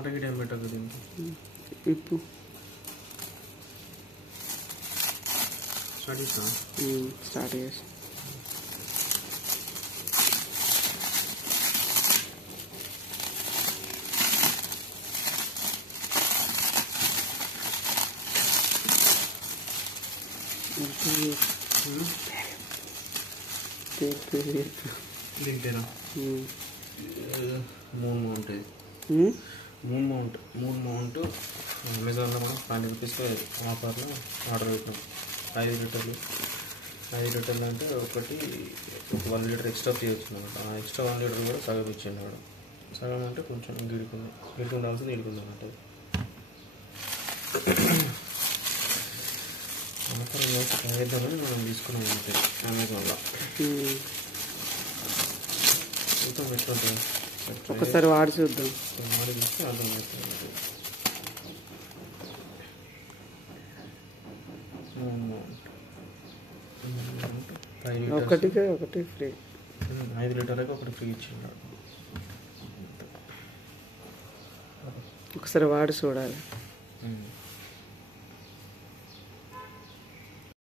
అటకి time పెట్టకు దీనికి ఇప్పు స్టార్ట్ చేస్తా స్టార్ట్ చేసి దీంతేనా మూన్ మౌంట్ ఇది మూన్ మౌంట్ అమెజాన్లో మనం 5 రూపీస్కి ఆఫర్లో ఆర్డర్ పెట్టాం 5 లీటర్లు అంటే ఒకటి 1 లీటర్ ఎక్స్ట్రా చేయొచ్చు అనమాట. ఆ ఎక్స్ట్రా 1 లీటర్ కూడా సగం ఇచ్చిండు వాడు. సగం అంటే కొంచెం గిడుకుండాల్సింది గిడుకుంది అన్నట్టు. ఆఫర్ వేద్దామని మనం తీసుకున్నాం అంటే అమెజాన్లో. చూద్దాం ఎట్లుంటుంది, ఒకసారి వాడి చూద్దాం. వాడి చూస్తే అర్థమవుతుంది. ఒకటికి ఒకటి ఫ్రీ, 5 లీటర్లకి ఒకటి ఫ్రీ ఇచ్చిండు. ఒకసారి వాడి చూడాలి.